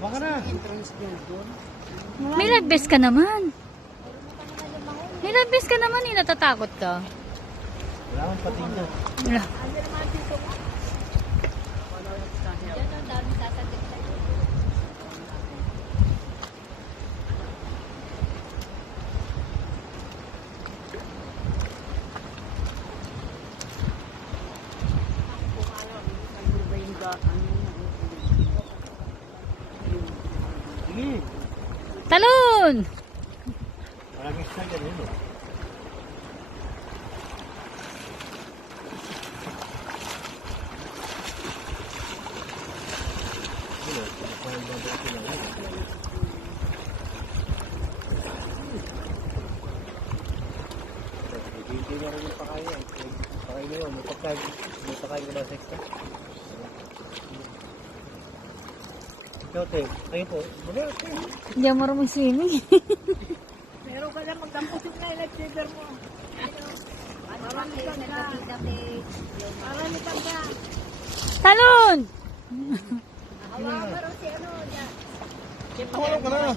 Baka na. May live vest ka naman. May live vest ka naman eh. Natatakot ka. Wala akong pating na. Wala. Sige. Talon! Maraming style yan yun. Hindi na rin yung pakaya. Pakaya nyo yun. May pakaya ko ba sa extra? Ikaw, te. Kayo po. Hindi ako marunong swimming. Meron ka lang magdampusin na yung lifesaver mo. Marami ka na. Marami ka na. Talon! Hawakan mo rin si ano. Hawakan ka na.